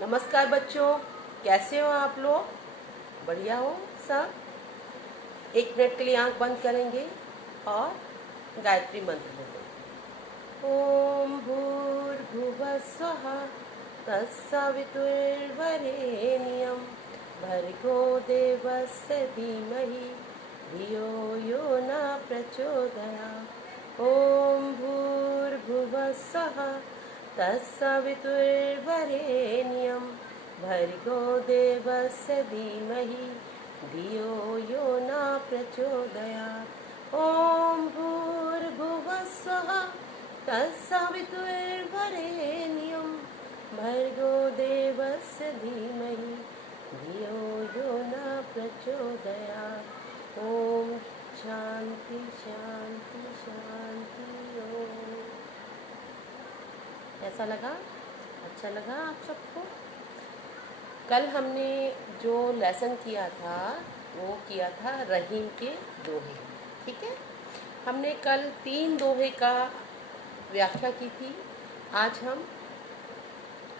नमस्कार बच्चों, कैसे हो आप लोग? बढ़िया हो सब? 1 मिनट के लिए आंख बंद करेंगे और गायत्री मंत्र बोलेंगे। ओम भूर्भुवः स्वः तत्सवितुर्वरेण्यं भर्गो देवस्य धीमहि धियो यो न प्रचोदयात्। ओम भूर्भुवः स्वः तत्सवितुर्वरेण्यं भर्गो देवस्य धीमहि धियो यो न प्रचोदयात्। ओम भूर्भुवः स्वः तत्सवितुर्वरेण्यं भर्गो देवस्य धीमहि धियो यो न प्रचोदयात्। ओम शांति शांति शांति। ओम। कैसा लगा? अच्छा लगा आप सबको? कल हमने जो लेसन किया था वो किया था रहीम के दोहे। ठीक है, हमने कल 3 दोहे का व्याख्या की थी। आज हम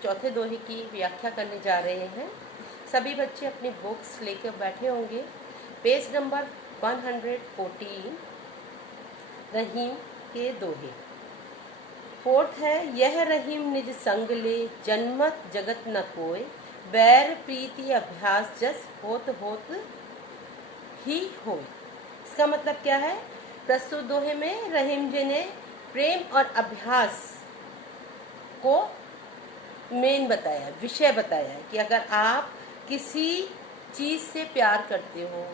चौथे दोहे की व्याख्या करने जा रहे हैं। सभी बच्चे अपनी बुक्स लेकर बैठे होंगे। पेज नंबर 114, रहीम के दोहे। 4th है, यह रहीम निज संग ले जन्मत जगत न कोय, बैर प्रीति अभ्यास जस होत होत ही होय। इसका मतलब क्या है? प्रस्तुत दोहे में रहीम जी ने प्रेम और अभ्यास को मेन बताया, विषय बताया कि अगर आप किसी चीज़ से प्यार करते हो,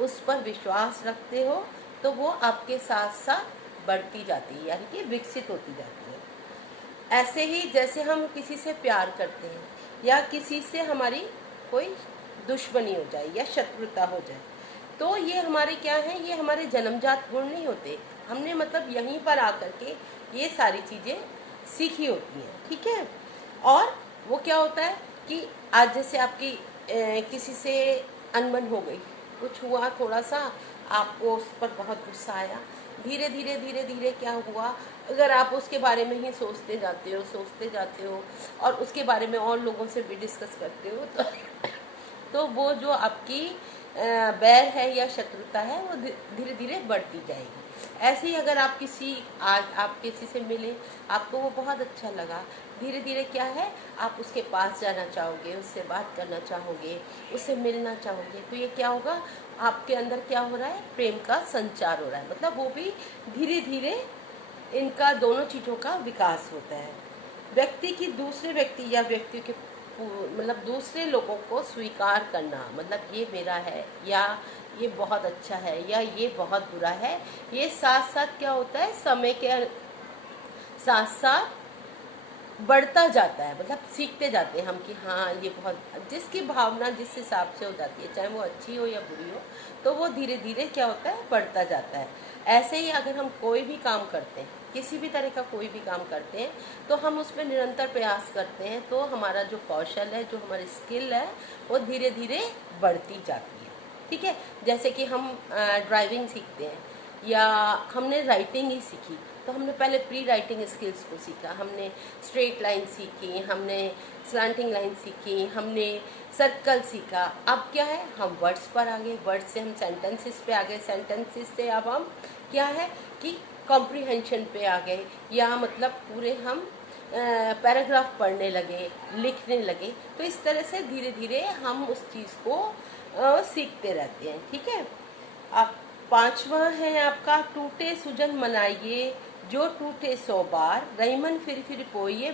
उस पर विश्वास रखते हो, तो वो आपके साथ साथ बढ़ती जाती है, यानी कि विकसित होती जाती है। ऐसे ही जैसे हम किसी से प्यार करते हैं या किसी से हमारी कोई दुश्मनी हो जाए या शत्रुता हो जाए, तो ये हमारे क्या है, ये हमारे जन्मजात गुण नहीं होते। हमने मतलब यहीं पर आकर के ये सारी चीज़ें सीखी होती हैं। ठीक है, और वो क्या होता है कि आज जैसे आपकी किसी से अनबन हो गई, कुछ हुआ, थोड़ा सा आपको उस पर बहुत गुस्सा आया, धीरे धीरे क्या हुआ, अगर आप उसके बारे में ही सोचते जाते हो और उसके बारे में और लोगों से भी डिस्कस करते हो, तो वो जो आपकी बैर है या शत्रुता है वो धीरे धीरे बढ़ती जाएगी। ऐसे ही अगर आप आज आप किसी से मिले, आपको वो बहुत अच्छा लगा, धीरे धीरे क्या है, आप उसके पास जाना चाहोगे, उससे बात करना चाहोगे, उससे मिलना चाहोगे, तो ये क्या होगा, आपके अंदर क्या हो रहा है, प्रेम का संचार हो रहा है। मतलब वो भी धीरे धीरे इनका दोनों चीज़ों का विकास होता है। व्यक्ति की दूसरे व्यक्ति या व्यक्ति के मतलब दूसरे लोगों को स्वीकार करना, मतलब ये मेरा है या ये बहुत अच्छा है या ये बहुत बुरा है, ये साथ साथ क्या होता है, समय के साथ साथ बढ़ता जाता है। मतलब सीखते जाते हैं हम कि हाँ ये बहुत, जिसकी भावना जिस हिसाब से हो जाती है, चाहे वो अच्छी हो या बुरी हो, तो वो धीरे धीरे क्या होता है, बढ़ता जाता है। ऐसे ही अगर हम कोई भी काम करते हैं, किसी भी तरह का कोई भी काम करते हैं, तो हम उसमें निरंतर प्रयास करते हैं, तो हमारा जो कौशल है, जो हमारी स्किल है, वो धीरे धीरे बढ़ती जाती है। ठीक है, जैसे कि हम ड्राइविंग सीखते हैं या हमने राइटिंग ही सीखी, तो हमने पहले प्री राइटिंग स्किल्स को सीखा, हमने स्ट्रेट लाइन सीखी, हमने स्लैंटिंग लाइन सीखी, हमने सर्कल सीखा। अब क्या है, हम वर्ड्स पर आ गए, वर्ड से हम सेंटेंसेस पे आ गए, सेंटेंसेस से अब हम क्या है कि कॉम्प्रिहेंशन पे आ गए, या मतलब पूरे हम पैराग्राफ पढ़ने लगे, लिखने लगे। तो इस तरह से धीरे धीरे हम उस चीज़ को सीखते रहते हैं। ठीक है, अब 5वां है आपका, टूटे सुजन मनाइए जो टूटे 100 बार, रहीमन फिर पोइए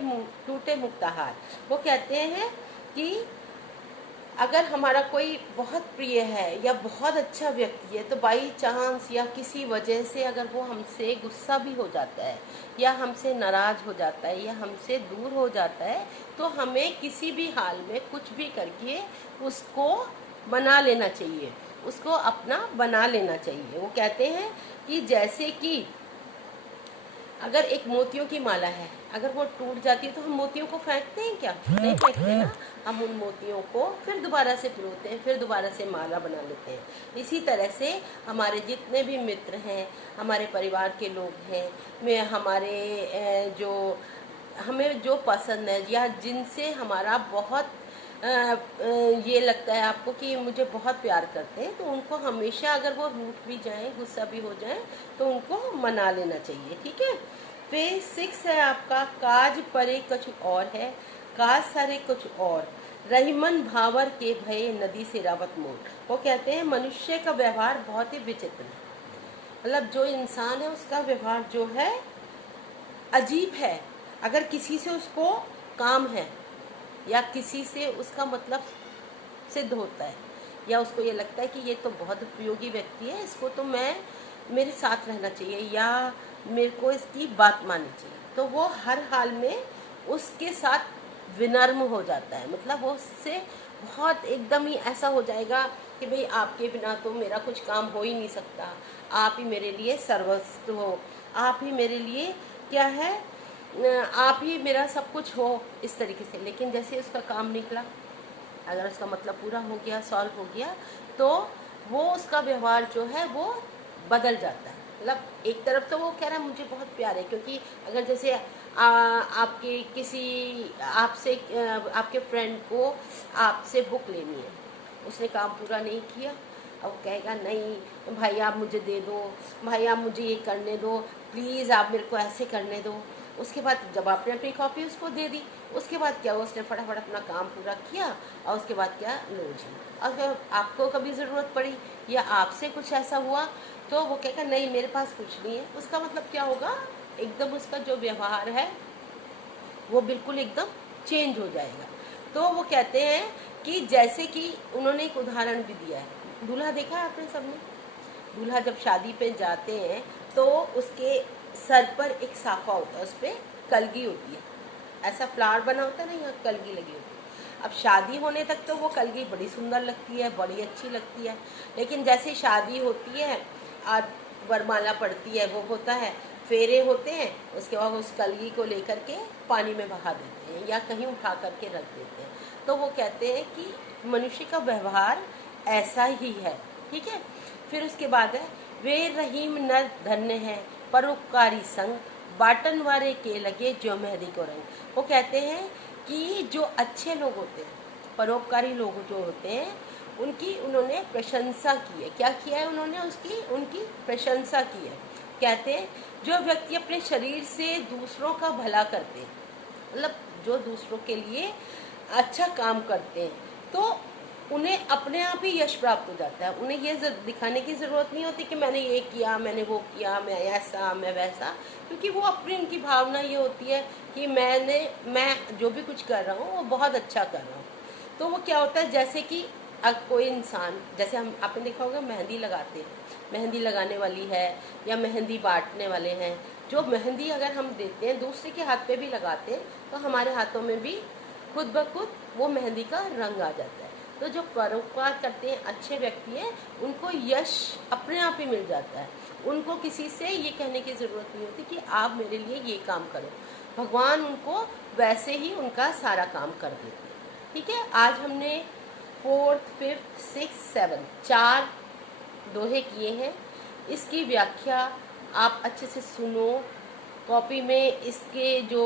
टूटे मुक्ताहार। वो कहते हैं कि अगर हमारा कोई बहुत प्रिय है या बहुत अच्छा व्यक्ति है, तो बाई चांस या किसी वजह से अगर वो हमसे गुस्सा भी हो जाता है या हमसे नाराज़ हो जाता है या हमसे दूर हो जाता है, तो हमें किसी भी हाल में कुछ भी करके उसको बना लेना चाहिए, उसको अपना बना लेना चाहिए। वो कहते हैं कि जैसे कि अगर एक मोतियों की माला है, अगर वो टूट जाती है तो हम मोतियों को फेंकते हैं क्या? नहीं फेंकते ना, हम उन मोतियों को फिर दोबारा से पिरोते हैं, फिर दोबारा से माला बना लेते हैं। इसी तरह से हमारे जितने भी मित्र हैं, हमारे परिवार के लोग हैं, हमारे जो हमें जो पसंद है या जिनसे हमारा बहुत ये लगता है आपको कि मुझे बहुत प्यार करते हैं, तो उनको हमेशा, अगर वो रूठ भी जाएं, गुस्सा भी हो जाएं, तो उनको मना लेना चाहिए, ठीक है। फिर 6 है आपका, काज परे कुछ और है, काज सारे कुछ और, रहीमन भावर के भय नदी से रावत मोर। वो कहते हैं मनुष्य का व्यवहार बहुत ही विचित्र है, मतलब जो इंसान है उसका व्यवहार जो है अजीब है। अगर किसी से उसको काम है या किसी से उसका मतलब सिद्ध होता है, या उसको ये लगता है कि ये तो बहुत उपयोगी व्यक्ति है, इसको तो मैं मेरे साथ रहना चाहिए या मेरे को इसकी बात माननी चाहिए, तो वो हर हाल में उसके साथ विनम्र हो जाता है। मतलब वो उससे बहुत एकदम ही ऐसा हो जाएगा कि भाई आपके बिना तो मेरा कुछ काम हो ही नहीं सकता, आप ही मेरे लिए सर्वस्व हो, आप ही मेरे लिए क्या है, आप ही मेरा सब कुछ हो, इस तरीके से। लेकिन जैसे उसका काम निकला, अगर उसका मतलब पूरा हो गया, सॉल्व हो गया, तो वो उसका व्यवहार जो है वो बदल जाता है। मतलब एक तरफ तो वो कह रहा है मुझे बहुत प्यार है, क्योंकि अगर जैसे आपके किसी आपसे आपके फ्रेंड को आपसे बुक लेनी है, उसने काम पूरा नहीं किया, अब वो कहेगा नहीं भाई आप मुझे दे दो, भाई आप मुझे ये करने दो, प्लीज़ आप मेरे को ऐसे करने दो। उसके बाद जब आपने अपनी कॉपी उसको दे दी, उसके बाद क्या, उसने फटाफट अपना काम पूरा किया, और उसके बाद क्या, लो जी। अगर आपको कभी ज़रूरत पड़ी या आपसे कुछ ऐसा हुआ, तो वो कहेगा नहीं मेरे पास कुछ नहीं है। उसका मतलब क्या होगा, एकदम उसका जो व्यवहार है वो बिल्कुल एकदम चेंज हो जाएगा। तो वो कहते हैं कि जैसे कि उन्होंने एक उदाहरण भी दिया है, दूल्हा देखा है आपने सबने, दूल्हा जब शादी पे जाते हैं तो उसके सर पर एक साफा होता है, उस पर कलगी होती है, ऐसा फ्लावर बना होता है ना, यहाँ कलगी लगी होती है। अब शादी होने तक तो वो कलगी बड़ी सुंदर लगती है, बड़ी अच्छी लगती है, लेकिन जैसे शादी होती है, आज वरमाला पड़ती है, वो होता है, फेरे होते हैं, उसके बाद उस कलगी को लेकर के पानी में बहा देते हैं या कहीं उठा करके रख देते हैं। तो वो कहते हैं कि मनुष्य का व्यवहार ऐसा ही है, ठीक है। फिर उसके बाद है, वे रहीम नर धन्य है, परोपकारी संग, बाटन वारे के लगे जो मेहंदी को रंग। वो कहते हैं कि जो अच्छे लोग होते हैं, परोपकारी लोग जो होते हैं, उनकी उन्होंने प्रशंसा की है। क्या किया है उन्होंने, उसकी उनकी प्रशंसा की है। कहते हैं जो व्यक्ति अपने शरीर से दूसरों का भला करते हैं, मतलब जो दूसरों के लिए अच्छा काम करते हैं, तो उन्हें अपने आप ही यश प्राप्त हो जाता है। उन्हें ये दिखाने की ज़रूरत नहीं होती कि मैंने ये किया, मैंने वो किया, मैं ऐसा, मैं वैसा, क्योंकि वो अपनी उनकी भावना ये होती है कि मैं जो भी कुछ कर रहा हूँ वो बहुत अच्छा कर रहा हूँ। तो वो क्या होता है, जैसे कि अब कोई इंसान, जैसे हम आपने देखा होगा मेहंदी लगाते हैं, मेहंदी लगाने वाली है या मेहंदी बांटने वाले हैं, जो मेहंदी अगर हम देते हैं दूसरे के हाथ पे भी लगाते हैं, तो हमारे हाथों में भी खुद ब खुद वो मेहंदी का रंग आ जाता है। तो जो परोपकार करते हैं, अच्छे व्यक्ति हैं, उनको यश अपने आप ही मिल जाता है। उनको किसी से ये कहने की ज़रूरत नहीं होती कि आप मेरे लिए ये काम करो, भगवान उनको वैसे ही उनका सारा काम कर देते हैं, ठीक है। आज हमने 4th, 5th, 6th, 7 4 दोहे किए हैं। इसकी व्याख्या आप अच्छे से सुनो, कॉपी में इसके जो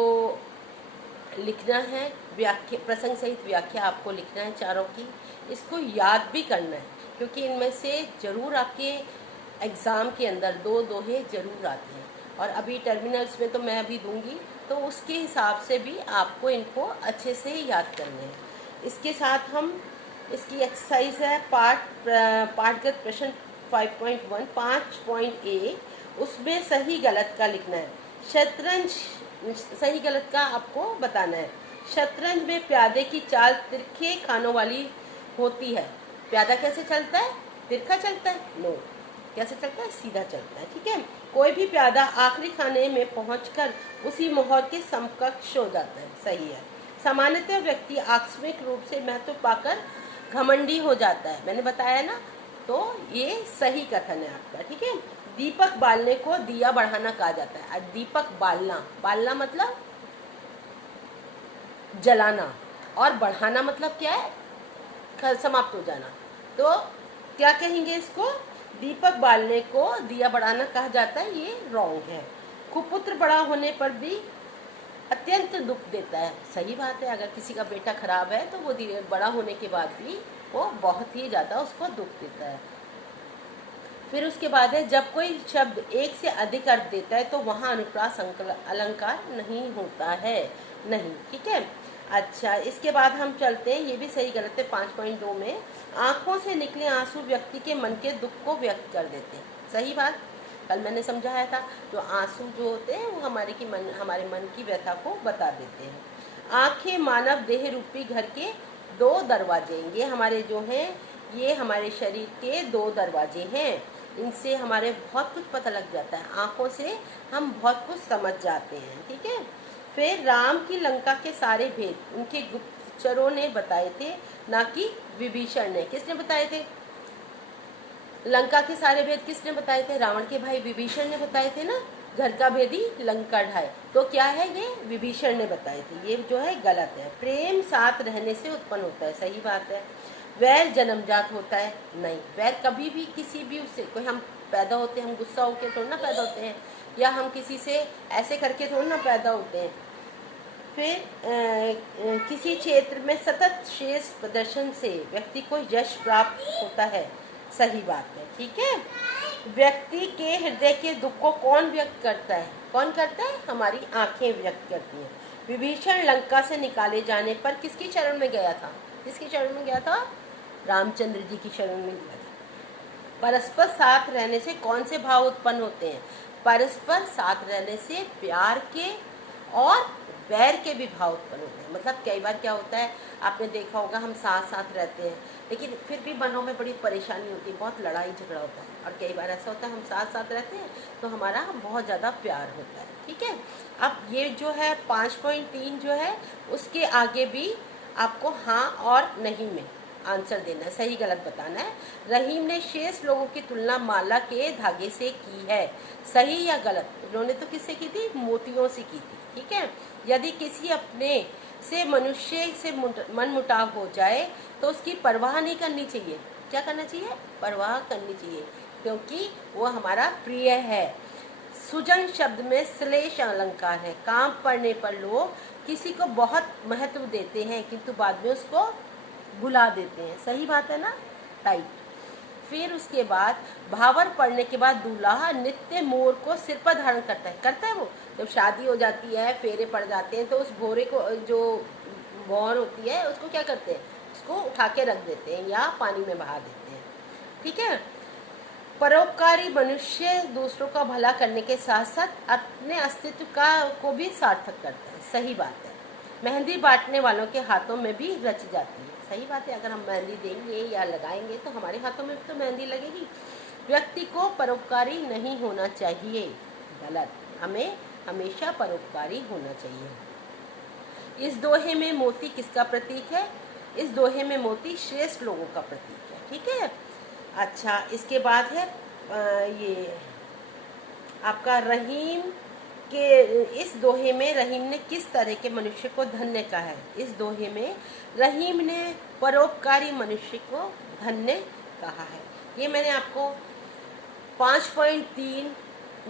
लिखना है, व्याख्या प्रसंग सहित व्याख्या आपको लिखना है चारों की। इसको याद भी करना है, क्योंकि इनमें से ज़रूर आपके एग्ज़ाम के अंदर 2 दोहे ज़रूर आते हैं, और अभी टर्मिनल्स में तो मैं अभी दूंगी, तो उसके हिसाब से भी आपको इनको अच्छे से याद करने हैं। इसके साथ हम इसकी एक्सरसाइज है पाठगत प्रश्न 5.1 5.1, उसमें सही गलत का लिखना है। शतरंज, सही गलत का आपको बताना है। शतरंज में प्यादे की चाल तिरखे खानों वाली होती है। प्यादा कैसे चलता है, तिरखा चलता है? नो, कैसे चलता है, सीधा चलता है, ठीक है। कोई भी प्यादा आखिरी खाने में पहुंचकर उसी मोहर के समकक्ष हो जाता है, सही है। सामान्यतः व्यक्ति आकस्मिक रूप से महत्व पाकर घमंडी हो जाता है, मैंने बताया ना, तो ये सही कथन है आपका, ठीक है। दीपक बालने को दिया बढ़ाना कहा जाता है। दीपक बालना, बालना मतलब जलाना, और बढ़ाना मतलब क्या है, समाप्त हो जाना। तो क्या कहेंगे इसको, दीपक बालने को दिया बढ़ाना कहा जाता है, ये रॉन्ग है। कुपुत्र बड़ा होने पर भी अत्यंत दुख देता है। सही बात है, अगर किसी का बेटा खराब है तो वो धीरे बड़ा होने के बाद भी वो बहुत ही ज़्यादा उसको दुख देता है। फिर उसके बाद है, जब कोई शब्द एक से अधिक अर्थ देता है तो वहाँ अनुप्रास अलंकार नहीं होता है, नहीं। ठीक है। अच्छा, इसके बाद हम चलते हैं, ये भी सही गलत है 5.2 में, आंखों से निकले आंसू व्यक्ति के मन के दुख को व्यक्त कर देते हैं। सही बात, कल मैंने समझाया था, जो आंसू जो होते हैं वो हमारे मन की व्यथा को बता देते हैं। आंखें मानव देह रूपी घर के दो दरवाजे, ये हमारे जो हैं, ये हमारे शरीर के दो दरवाजे हैं। इनसे हमारे बहुत कुछ पता लग जाता है, आंखों से हम बहुत कुछ समझ जाते हैं। ठीक है। फिर राम की लंका के सारे भेद उनके गुप्तचरों ने बताए थे, ना कि विभीषण ने। किसने बताए थे? लंका के सारे भेद किसने बताए थे? रावण के भाई विभीषण ने बताए थे ना। घर का भेदी लंका ढाए, तो क्या है, ये विभीषण ने बताए थे। ये जो है गलत है। प्रेम साथ रहने से उत्पन्न होता है। सही बात है। वैर जन्मजात होता है, नहीं। वैर कभी भी किसी भी उससे, कोई हम पैदा होते हैं, हम गुस्सा होकर थोड़ा ना पैदा होते हैं, या हम किसी से ऐसे करके थोड़ा ना पैदा होते हैं। फिर किसी क्षेत्र में सतत श्रेष्ठ प्रदर्शन से व्यक्ति को यश प्राप्त होता है। सही बात है। ठीक है। व्यक्ति के हृदय के दुख को कौन व्यक्त करता है? कौन करता है? हमारी आंखें व्यक्त करती हैं। विभीषण लंका से निकाले जाने पर किसकी शरण में गया था? किसकी शरण में गया था? रामचंद्र जी की शरण में गया था। परस्पर साथ रहने से कौन से भाव उत्पन्न होते हैं? परस्पर साथ रहने से प्यार के और वैर के भी भाव उत्पन्न होते हैं। मतलब कई बार क्या होता है, आपने देखा होगा, हम साथ साथ रहते हैं लेकिन फिर भी मनों में बड़ी परेशानी होती है, बहुत लड़ाई झगड़ा होता है। और कई बार ऐसा होता है, हम साथ साथ रहते हैं तो हमारा बहुत ज़्यादा प्यार होता है। ठीक है। अब ये जो है 5.3 जो है, उसके आगे भी आपको हाँ और नहीं में आंसर देना है, सही गलत बताना है। रहीम ने शेष लोगों की तुलना माला के धागे से की है। सही या गलत? उन्होंने तो किससे की थी? मोतियों से की थी। ठीक है। यदि किसी अपने से मनुष्य से मन मुटाव हो जाए तो उसकी परवाह नहीं करनी चाहिए। क्या करना चाहिए? परवाह करनी चाहिए, क्योंकि वो हमारा प्रिय है। सुजन शब्द में श्लेष अलंकार है। काम पड़ने पर लोग किसी को बहुत महत्व देते हैं किंतु बाद में उसको भुला देते हैं। सही बात है ना? टाइट। फिर उसके बाद भावर पड़ने के बाद दूल्हा नित्य मोर को सिर पर धारण करता है वो जब शादी हो जाती है, फेरे पड़ जाते हैं, तो उस भोरे को, जो भौर होती है, उसको क्या करते हैं? उसको उठा के रख देते हैं या पानी में बहा देते हैं। ठीक है। परोपकारी मनुष्य दूसरों का भला करने के साथ साथ अपने अस्तित्व को भी सार्थक करता है। सही बात है। मेहंदी बांटने वालों के हाथों में भी रच जाती है। सही बात है। अगर हम मेहंदी देंगे या लगाएंगे तो हमारे हाथों में तो मेहंदी लगेगी। व्यक्ति को परोपकारी नहीं होना चाहिए। गलत। हमें हमेशा परोपकारी होना चाहिए। इस दोहे में मोती किसका प्रतीक है? इस दोहे में मोती श्रेष्ठ लोगों का प्रतीक है। ठीक है। अच्छा, इसके बाद है ये आपका रहीम के। इस दोहे में रहीम ने किस तरह के मनुष्य को धन्य कहा है? इस दोहे में रहीम ने परोपकारी मनुष्य को धन्य कहा है। ये मैंने आपको 5.3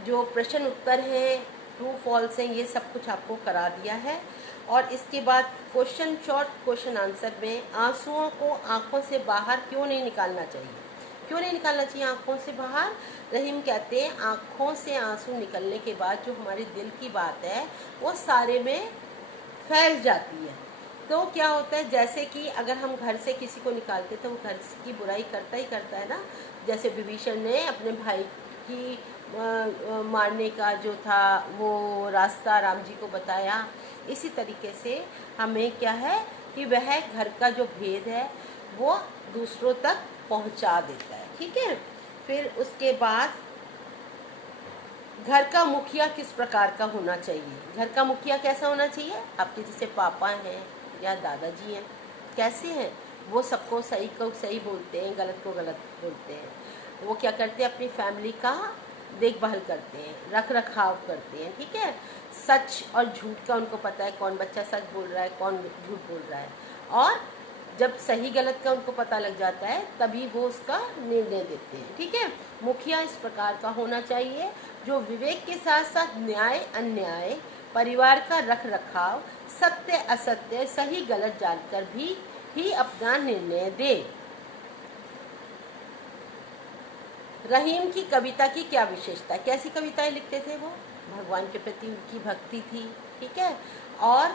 जो प्रश्न उत्तर है, ट्रू फॉल्स हैं, ये सब कुछ आपको करा दिया है। और इसके बाद क्वेश्चन, शॉर्ट क्वेश्चन आंसर में आंसुओं को आंखों से बाहर क्यों नहीं निकालना चाहिए? क्यों नहीं निकालना चाहिए आंखों से बाहर? रहीम कहते हैं आंखों से आंसू निकलने के बाद जो हमारे दिल की बात है वो सारे में फैल जाती है। तो क्या होता है, जैसे कि अगर हम घर से किसी को निकालते तो वो घर की बुराई करता ही करता है ना। जैसे विभीषण ने अपने भाई की मारने का जो था वो रास्ता राम जी को बताया। इसी तरीके से हमें क्या है कि वह घर का जो भेद है वो दूसरों तक पहुंचा देता है। ठीक है। फिर उसके बाद घर का मुखिया किस प्रकार का होना चाहिए? घर का मुखिया कैसा होना चाहिए? आपके जैसे पापा हैं या दादाजी हैं, कैसे हैं वो? सबको सही को सही बोलते हैं, गलत को गलत बोलते हैं। वो क्या करते हैं? अपनी फैमिली का देखभाल करते हैं, रख रखाव करते हैं। ठीक है। सच और झूठ का उनको पता है, कौन बच्चा सच बोल रहा है, कौन झूठ बोल रहा है। और जब सही गलत का उनको पता लग जाता है तभी वो उसका निर्णय देते हैं। ठीक है। मुखिया इस प्रकार का होना चाहिए जो विवेक के साथ साथ न्याय, अन्याय, परिवार का रख रखाव, सत्य असत्य सही गलत जानकर भी ही अपना निर्णय दे। रहीम की कविता की क्या विशेषता, कैसी कविताएं लिखते थे वो, भगवान के प्रति उनकी भक्ति थी, ठीक है, और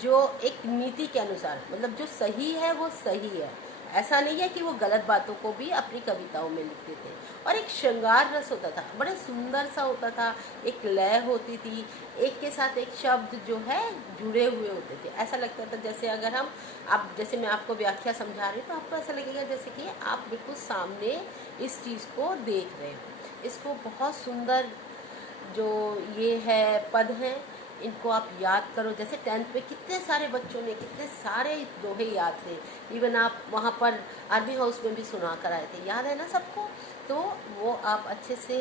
जो एक नीति के अनुसार, मतलब जो सही है वो सही है, ऐसा नहीं है कि वो गलत बातों को भी अपनी कविताओं में लिखते थे। और एक श्रृंगार रस होता था, बड़े सुंदर सा होता था, एक लय होती थी, एक के साथ एक शब्द जो है जुड़े हुए होते थे। ऐसा लगता था जैसे अगर हम, आप जैसे मैं आपको व्याख्या समझा रही हूँ तो आपको ऐसा लगेगा जैसे कि आप बिल्कुल सामने इस चीज़ को देख रहे हो। इसको बहुत सुंदर जो ये है पद हैं, इनको आप याद करो। जैसे 10th में कितने सारे बच्चों ने कितने सारे दोहे याद थे, इवन आप वहाँ पर आर्मी हाउस में भी सुना कर आए थे, याद है ना सबको। तो वो आप अच्छे से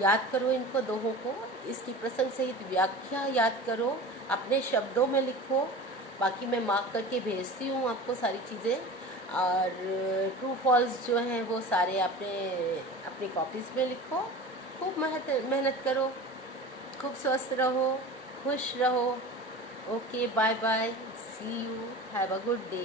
याद करो इनको दोहों को, इसकी प्रसंग सहित व्याख्या याद करो, अपने शब्दों में लिखो। बाकी मैं मार्क करके भेजती हूँ आपको सारी चीज़ें, और ट्रू फॉल्स जो हैं वो सारे अपनी कॉपीज़ में लिखो। खूब मेहनत करो, खूब स्वस्थ रहो, खुश रहो। Okay, bye bye, see you, have a good day.